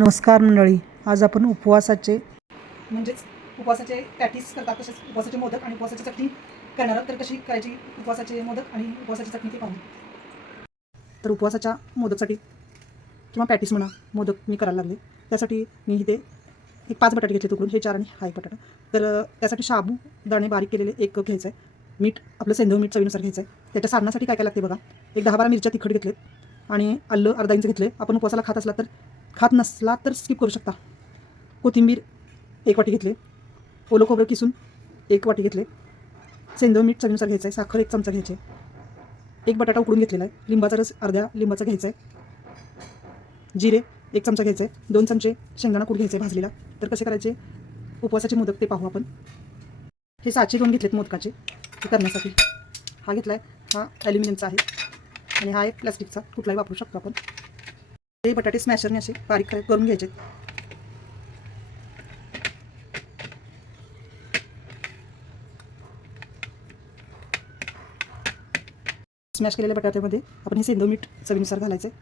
नमस्कार मंडळी आज आपण उपवासाचे म्हणजेच उपवासाचे पॅटीस करतात तसेच उपवासाचे मोदक आणि उपवासाची चटणी करणार तर कशी करायची? उपवासाचे मोदक आणि उपवासाची चटणी ते पाहू तर उपवासाच्या मोदकसाठी किंवा पॅटीस म्हणा मोदक मी करायला लागले. त्यासाठी मी इथे एक पाच बटाटे घेतले तुकडून हे चार आणि हा एक बटाटा. तर त्यासाठी शाबू दाणे बारीक केलेले एक घ्यायचं आहे मीठ आपलं सेंधव मीठ चवीनुसार घ्यायचं आहे त्याच्या सारणासाठी काय काय लागते बघा. एक दहा बारा मिरच्या तिखट घेतलेत आणि आलं अर्धा इंच घेतले आपण उपवासाला खात असला तर खात नसला तर स्किप करू शकता. कोथिंबीर एक वाटी घेतले. ओलं खोबरं किसून एक वाटी घेतले. सेंदव मीठ चवीनुसार घ्यायचं आहे साखर एक चमचा घ्यायचे. एक बटाटा उकडून घेतलेला आहे. लिंबाचा रस अर्ध्या लिंबाचा घ्यायचा आहे जिरे एक चमचा घ्यायचा आहे दोन चमचे शेंगदाणा कूट आहे भाजलेला. तर कसे करायचे? उपवासाचे मोदक ते पाहू आपण. हे साचे दोन घेतलेत मोदकाचे. ते करण्यासाठी. हा घेतला आहे हा ॲल्युमिनियमचा आहे. आणि हा एक प्लास्टिकचा कुठलाही वापरू शकतो आपण. हे बटाटे स्मॅशरने असे बारीक करून घ्यायचे. स्मॅश केलेल्या बटाट्यामध्ये आपण हे सेंदो मीठ चवीनुसार घालायचं आहे.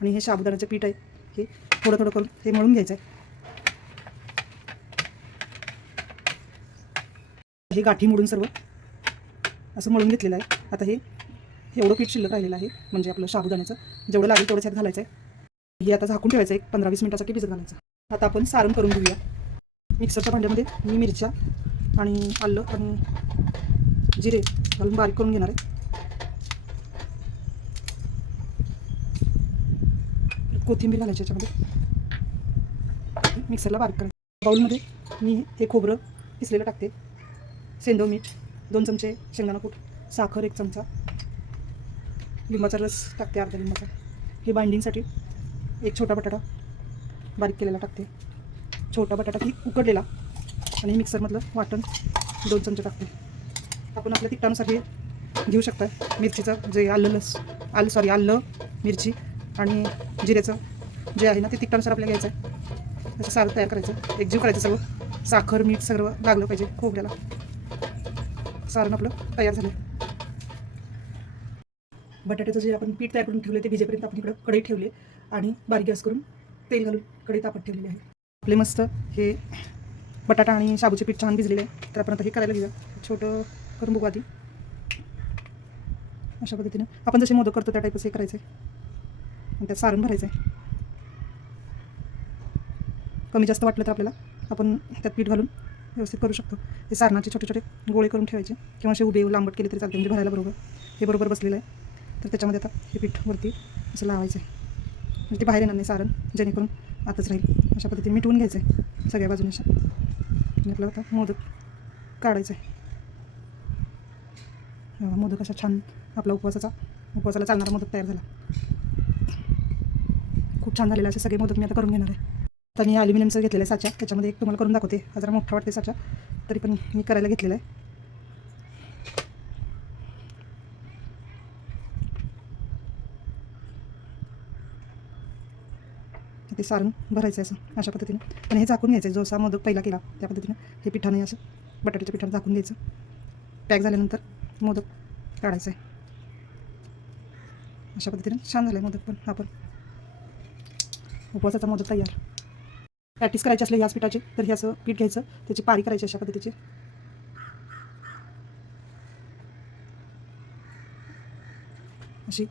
आणि हे साबुदाण्याचं पीठ आहे. हे थोडं थोडं करून हे मळून घ्यायचं आहे. हे गाठी मोडून सर्व असं मळून घेतलेलं आहे. आता हे एवढं पीठ शिल्लक राहिलेलं आहे म्हणजे आपलं साबुदाण्याचं. जेवढं लागेल तेवढं त्यात घालायचं आहे हे आता झाकून ठेवायचं एक पंधरा वीस मिनिटासाठी भिजत घालायचं. आता आपण सारण करून घेऊया. मिक्सरच्या भांड्यामध्ये मी मिरच्या आणि आलं आणि जिरे घालून बारीक करून घेणार आहे. कोथिंबीर घालायची याच्यामध्ये. मिक्सरला बारीक करायचं. बाऊलमध्ये मी हे खोबरं पिसलेलं टाकते. सेंदव मीठ दोन चमचे शेंगदाणा कूट साखर एक चमचा. लिंबाचा रस टाकते अर्धा लिंबाचा. हे बाइंडिंगसाठी एक छोटा बटाटा बारीक केलेला टाकते. छोटा बटाटा की उकडलेला आणि मिक्सरमधलं वाटण दोन चमचे टाकते. आपण आपल्या तिखटानुसार हे घेऊ शकता मिरचीचं जे आलं लस आलं सॉरी आलं मिरची आणि जिऱ्याचं जे आहे ना ते तिखटानुसार आपल्याला घ्यायचं आहे त्याचं सारं तयार करायचं. एकजीव करायचं सगळं साखर मीठ सगळं लागलं पाहिजे खोबऱ्याला. सारण आपलं तयार झालं बटाट्याचं जे आपण पीठ तयार करून ठेवले ते भिजेपर्यंत आपण इकडं कढई ठेवली आणि बारीक गॅस करून तेल घालून कढई तापत ठेवलेली आहे. आपले मस्त हे बटाटा आणि शाबूचे पीठ छान भिजलेले आहे. तर आपण आता हे करायला घेऊया. छोटं करून बघू आधी. अशा पद्धतीनं. आपण जसे मोदक करतो त्या टाईपचं हे करायचं आहे आणि त्यात सारण भरायचं आहे कमी जास्त वाटलं तर आपल्याला आपण त्यात पीठ घालून व्यवस्थित करू शकतो. हे सारणाचे छोटे छोटे गोळे करून ठेवायचे. किंवा असे उभे लांबट केले तरी चालते म्हणजे भरायला बरोबर. हे बरोबर बसलेलं आहे. तर त्याच्यामध्ये आता हे पीठ वरती असं लावायचं आहे. म्हणजे ते बाहेर येणार नाही सारण जेणेकरून आतच राहील. अशा पद्धतीने मिटवून घ्यायचं आहे सगळ्या बाजूने अशा. आणि आपल्याला आता मोदक काढायचं आहे मोदक असा छान आपला उपवासाचा उपवासाला चालणारा मोदक तयार झाला. खूप छान झालेला असे सगळे मोदक मी आता करून घेणार आहे. आता मी ॲल्युमिनियमचं घेतलेलं आहे साचा त्याच्यामध्ये एक तुम्हाला करून दाखवते. हा जरा मोठा वाटते साचा. तरी पण मी करायला घेतलेला आहे. ते सारण भरायचं आहे असं अशा पद्धतीने. आणि हे झाकून घ्यायचं आहे जो असा मोदक पहिला केला त्या पद्धतीनं. हे पिठाने असं बटाट्याच्या पिठाने झाकून घ्यायचं. पॅक झाल्यानंतर मोदक काढायचं आहे. अशा पद्धतीने. छान झालं आहे मोदक पण आपण उपवासाचा मोदक तयार. प्रॅक्टिस करायची असले ह्याच पिठाचे तर हे असं पीठ घ्यायचं त्याची पारी करायची अशा पद्धतीची. अशी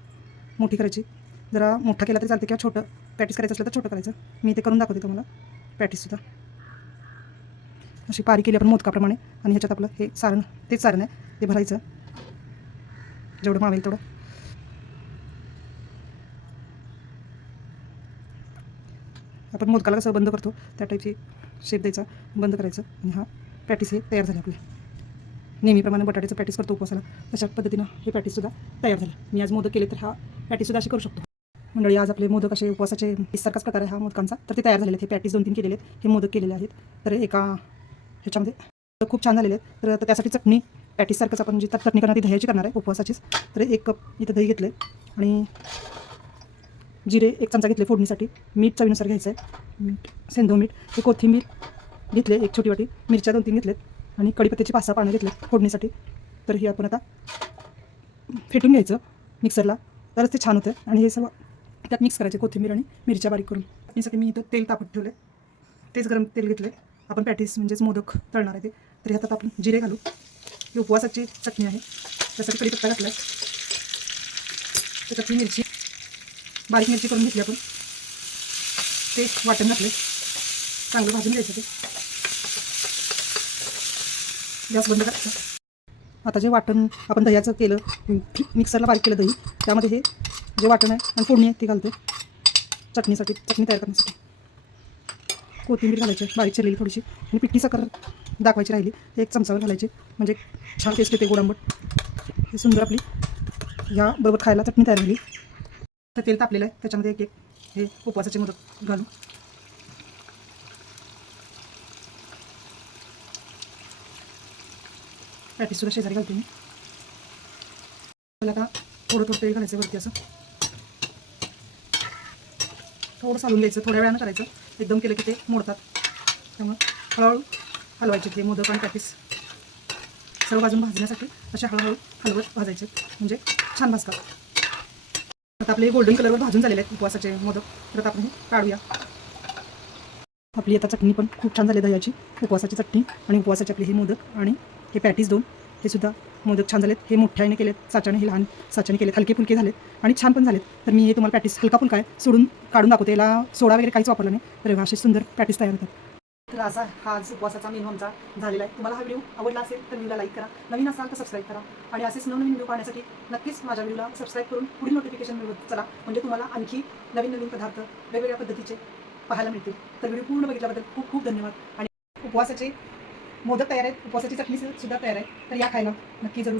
मोठी करायची. जरा मोठा केला तरी चालते किंवा छोटं. प्रॅक्टिस करायचं असलं तर छोटं करायचं. मी ते करून दाखवते तुम्हाला. प्रॅक्टिससुद्धा अशी पारी केली आपण मोदकाप्रमाणे. आणि ह्याच्यात आपलं हे सारण तेच सारण आहे. ते भरायचं. जेवढं मावेल तेवढं. आपण मोदकाला कसं बंद करतो त्या टाईपची शेप द्यायचा बंद करायचं. आणि हा पॅटिस हे तयार झाले आपले. नेहमीप्रमाणे बटाट्याचं पॅटिस करतो उपवासाला. तशा पद्धतीनं हे पॅटिससुद्धा तयार झालं. मी आज मोदक केले तर हा पॅटिससुद्धा असे करू शकतो. मंडळी आज आपले मोदक असे उपवासाचे सारखाच प्रकार आहे हा मोदकांचा. तर ते तयार झालेले आहेत हे पॅटीस दोन तीन केलेले आहेत हे मोदक केलेले आहेत. तर एका ह्याच्यामध्ये खूप छान झालेले आहेत. तर त्यासाठी चटणी पॅटीससारखंच आपण जी चटणी करणार ती दह्याची करणार आहे उपवासाचीच. तर एक कप इथं दही घेतलं आहे आणि जिरे एक चमचा घेतले फोडणीसाठी. मीठ चवीनुसार घ्यायचं आहे मीठ सेंधो मीठ हे कोथिंबीर घेतले एक छोटी वाटी. मिरच्या दोन तीन घेतलेत आणि कढीपत्त्याची पाच सहा पानं घेतले फोडणीसाठी. तर हे आपण आता फेटून घ्यायचं मिक्सरला तरच ते छान होतं आणि हे सगळं त्यात मिक्स करायचे कोथिंबीर आणि मिरच्या बारीक करून. यासाठी मी इथं तेल तापत ठेवलं तेच गरम तेल घेतलं आपण पॅटीस म्हणजेच मोदक तळणार आहे ते. तर ह्यात आपण जिरे घालू. ही उपवासाची चटणी आहे. त्यासाठी कढीपत्ता घातला त्याच्यात मिरची. बारीक मिरची करून घेतली आपण. ते वाटण घातले चांगलं भाजून घ्यायचं ते. गॅस बंद करायचं. आता जे वाटण आपण दह्याचं केलं मिक्सरला बारीक केलं दही त्यामध्ये हे जे वाटण आहे आणि फोडणी आहे ती घालतो चटणीसाठी चटणी तयार करण्यासाठी. कोथिंबीर घालायची बारीक चिरलेली थोडीशी आणि पिठी साखर दाखवायची राहिली. एक चमचावर घालायची म्हणजे छान टेस्ट येते गोडांबट. हे सुंदर आपली ह्या बरोबर खायला चटणी तयार झाली. तर तेल तापलेलं आहे त्याच्यामध्ये एक एक हे उपवासाची मदत घालू पॅटीससुद्धा शेजारी घालते मी? मला का थोडं थोडं तेल घालायचं वरती असं. थोडं चालून द्यायचं थोड्या वेळानं करायचं. एकदम केलं की ते मोडतात. त्यामुळे हळूहळू हलवायचे ते मोदक आणि पॅटीस. सर्व बाजून भाजण्यासाठी असे हळूहळू हलवत भाजायचे. म्हणजे छान भाजतात. आता आपले गोल्डन कलरवर भाजून झालेले आहेत उपवासाचे मोदक. परत आपण हे काढूया. आपली आता चटणी पण खूप छान झाली दह्याची. उपवासाची चटणी आणि उपवासाचे आपले हे मोदक आणि हे पॅटीस दोन. हे सुद्धा मोदक छान झालेत. हे मोठ्याने केलेत. साच्याने हे लहान साच्याने केलेत. हलके फुलके झालेत. आणि छान पण झालेत. तर मी हे तुम्हाला पॅटीस हलका फुलका आहे सोडून काढून दाखवते. याला सोडा वगैरे काहीच वापरला नाही. तर असे सुंदर पॅटीस तयार होतात. तर असा हा आज उपवासाचा मेनू आमचा झालेला आहे. तुम्हाला हा व्हिडिओ आवडला असेल तर व्हिडिओला लाईक करा. नवीन असाल तर सबस्क्राईब करा. आणि असेच नवनवीन व्हिडिओ पाहण्यासाठी नक्कीच माझ्या व्हिडिओला सबस्क्राईब करून पुढील नोटिफिकेशन मिळवत चला. म्हणजे तुम्हाला आणखी नवीन नवीन पदार्थ वेगवेगळ्या पद्धतीचे पाहायला मिळतील. तर व्हिडिओ पूर्ण बघितल्याबद्दल खूप खूप धन्यवाद. आणि उपवासाचे मोदक तयार आहेत उपवासाची चटणी सुद्धा तयार आहे तर या खायला नक्की जरूर.